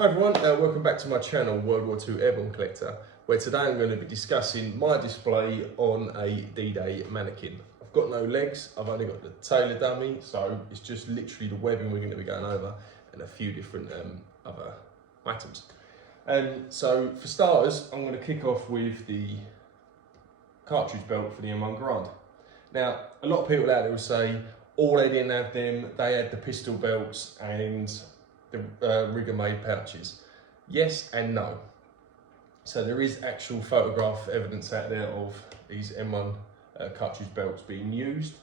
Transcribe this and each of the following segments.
Hi everyone, welcome back to my channel, WW2 Airborne Collector, where today I'm going to be discussing my display on a D-Day mannequin. I've got no legs, I've only got the tailor dummy, so it's just literally the webbing we're going to be going over and a few different other items. So for starters, I'm going to kick off with the cartridge belt for the M1 Garand. Now, a lot of people out there will say, they didn't have them, they had the pistol belts and the rigger made pouches. Yes and no. So there is actual photograph evidence out there of these M1 cartridge belts being used,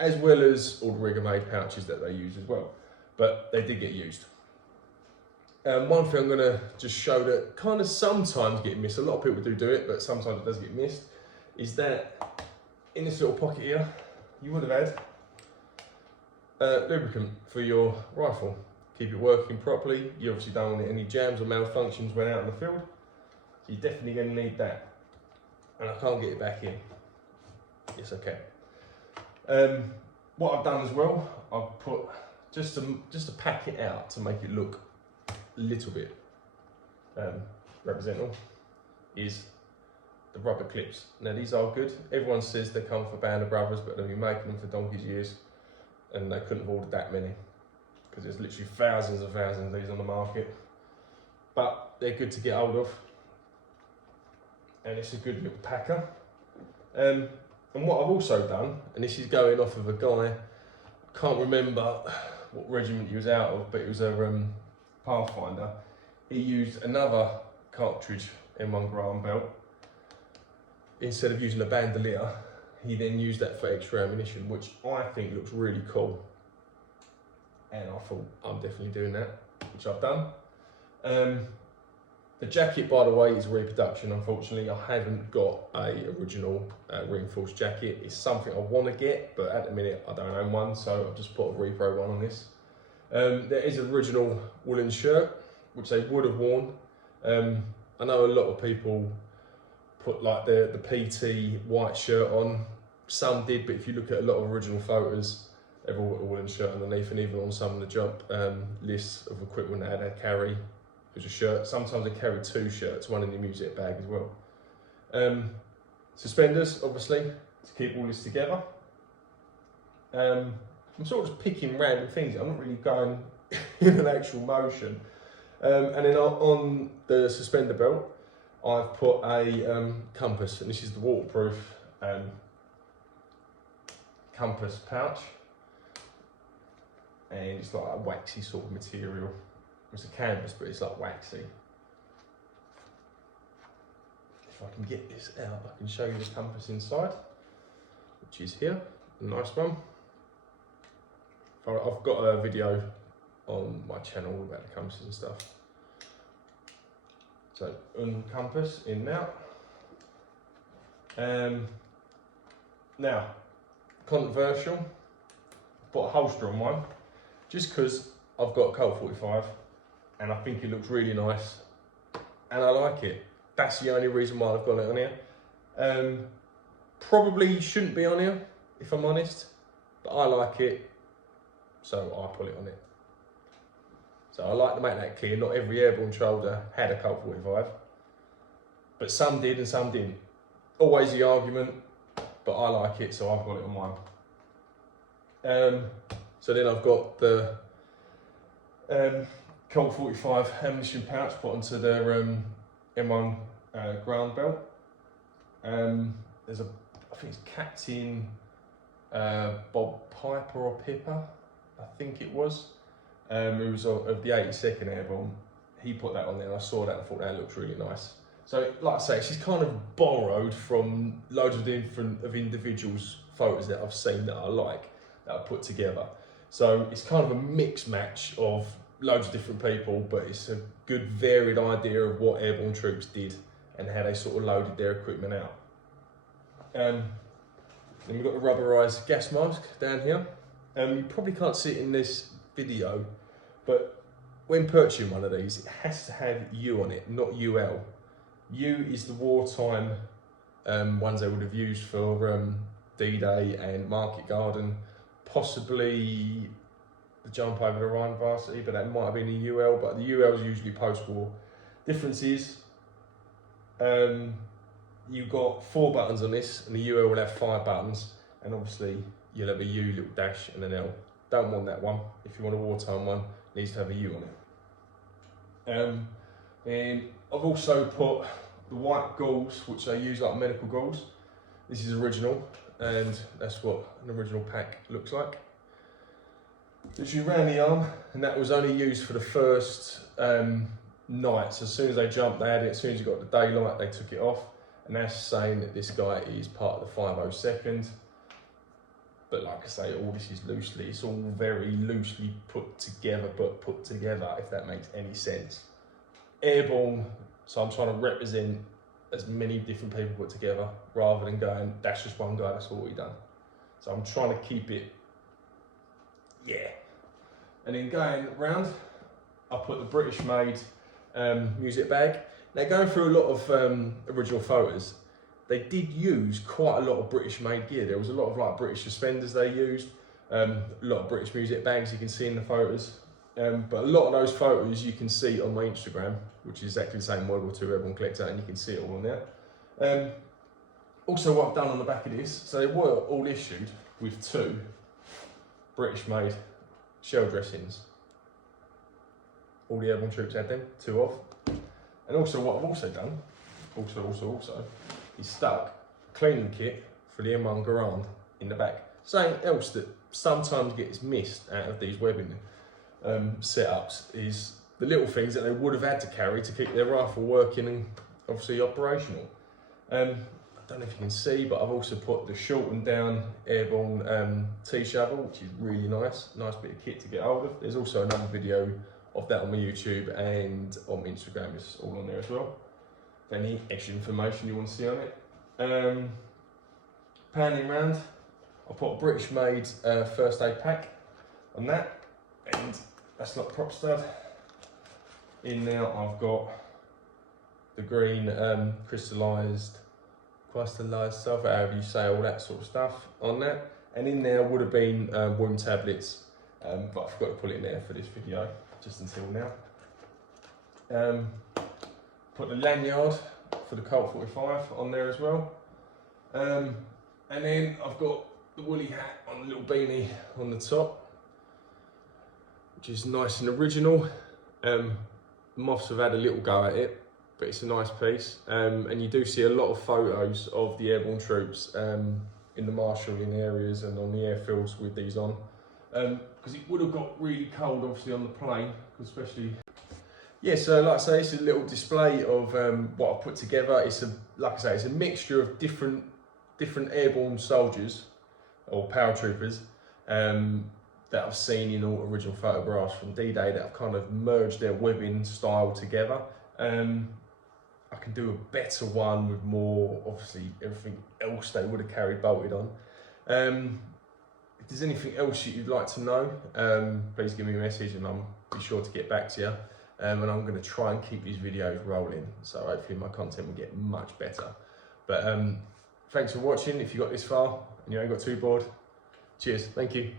as well as all the rigger made pouches that they use as well. But they did get used. One thing I'm going to just show that kind of sometimes get missed, a lot of people do it, but sometimes it does get missed, is that in this little pocket here, you would have had lubricant for your rifle. Keep it working properly. You obviously don't want any jams or malfunctions when out in the field. So you're definitely going to need that. And I can't get it back in. Yes, I can. What I've done as well, I've put, just to pack it out to make it look a little bit representative, is the rubber clips. Now these are good. Everyone says they come for Band of Brothers, but they've been making them for donkey's years and they couldn't have ordered that many, because there's literally thousands and thousands of these on the market. But they're good to get hold of. And it's a good little packer. And what I've also done, and this is going off of a guy, I can't remember what regiment he was out of, but it was a Pathfinder. He used another cartridge M1 Garand belt. Instead of using a bandolier, he then used that for extra ammunition, which I think looks really cool. And I thought, I'm definitely doing that, which I've done. The jacket, by the way, is reproduction. Unfortunately, I haven't got a original reinforced jacket. It's something I want to get, but at the minute I don't own one, so I've just put a repro one on this. There is an original woolen shirt, which they would have worn. I know a lot of people put like the PT white shirt on. Some did, but if you look at a lot of original photos, they've all got a woolen shirt underneath, and even on some of the job lists of equipment they had carry, there's a shirt. Sometimes they carry two shirts, one in the music bag as well. Suspenders, obviously, to keep all this together. I'm sort of just picking random things. I'm not really going in an actual motion. And then on the suspender belt, I've put a compass, and this is the waterproof compass pouch. And it's like a waxy sort of material. It's a canvas, but it's like waxy. If I can get this out, I can show you the compass inside, which is here, a nice one. I've got a video on my channel about the compasses and stuff. So, compass in now. Now, controversial, put a holster on mine, just because I've got a Colt 45 and I think it looks really nice and I like it. That's the only reason why I've got it on here. Probably shouldn't be on here, if I'm honest, but I like it, so I put it on it. So I like to make that clear, not every airborne shoulder had a Colt 45, but some did and some didn't. Always the argument, but I like it, so I've got it on mine. So then I've got the Colt 45 ammunition pouch put onto their M1 Garand belt. There's I think it's Captain Bob Piper or Pipper, I think it was. Who was of the 82nd Airborne. He put that on there and I saw that and thought that looks really nice. So like I say, she's kind of borrowed from loads of different individuals' photos that I've seen that I like, that I put together. So it's kind of a mix match of loads of different people, but it's a good varied idea of what airborne troops did and how they sort of loaded their equipment out. Then we've got the rubberized gas mask down here. You probably can't see it in this video, but when purchasing one of these, it has to have U on it, not UL. U is the wartime ones they would have used for D-Day and Market Garden, possibly the jump over the Rhine varsity, but that might have been a UL, but the UL is usually post-war. Difference is, you've got 4 buttons on this, and the UL will have 5 buttons, and obviously you'll have a U, little dash, and an L. Don't want that one. If you want a wartime one, it needs to have a U on it. And I've also put the white gauze, which they use like medical gauze. This is original, and that's what an original pack looks like. Literally around the arm, and that was only used for the first night. So as soon as they jumped, they had it. As soon as you got the daylight, they took it off. And that's saying that this guy is part of the 502nd. But like I say, all this is loosely, it's all very loosely put together, if that makes any sense. Airborne, so I'm trying to represent as many different people put together, rather than going, that's just one guy, that's all we done. So I'm trying to keep it, yeah. And then going round, I put the British made music bag. Now going through a lot of original photos, they did use quite a lot of British made gear. There was a lot of like British suspenders they used, a lot of British music bags you can see in the photos. But a lot of those photos you can see on my Instagram, which is exactly the same World War II Airborne Collector, and you can see it all on there. Also what I've done on the back of this, so they were all issued with 2 British made shell dressings. All the airborne troops had them, 2 of. And also what I've also done, is stuck a cleaning kit for the M1 Garand in the back. Something else that sometimes gets missed out of these webbing setups is the little things that they would have had to carry to keep their rifle working and obviously operational. I don't know if you can see, but I've also put the shortened down airborne T-shovel, which is really nice bit of kit to get hold of. There's also another video of that on my YouTube and on my Instagram, it's all on there as well. If any extra information you want to see on it. Panning round, I put a British made first aid pack on that, and that's not prop stud. In there I've got the green crystallised sulphate, however you say, all that sort of stuff on that. And in there would have been wound tablets, but I forgot to put it in there for this video, just until now. Put the lanyard for the Colt 45 on there as well. And then I've got the woolly hat on the little beanie on the top, which is nice and original. Moths have had a little go at it, but it's a nice piece. And you do see a lot of photos of the airborne troops in the marshalling areas and on the airfields with these on. Because it would have got really cold obviously on the plane, especially. Yeah, so like I say, it's a little display of what I've put together. It's a mixture of different airborne soldiers or paratroopers that I've seen in all original photographs from D-Day that I've kind of merged their webbing style together. I can do a better one with more, obviously, everything else they would have carried bolted on. If there's anything else you'd like to know, please give me a message and I'll be sure to get back to you. And I'm going to try and keep these videos rolling, so hopefully my content will get much better. But thanks for watching. If you got this far and you ain't got too bored, cheers, thank you.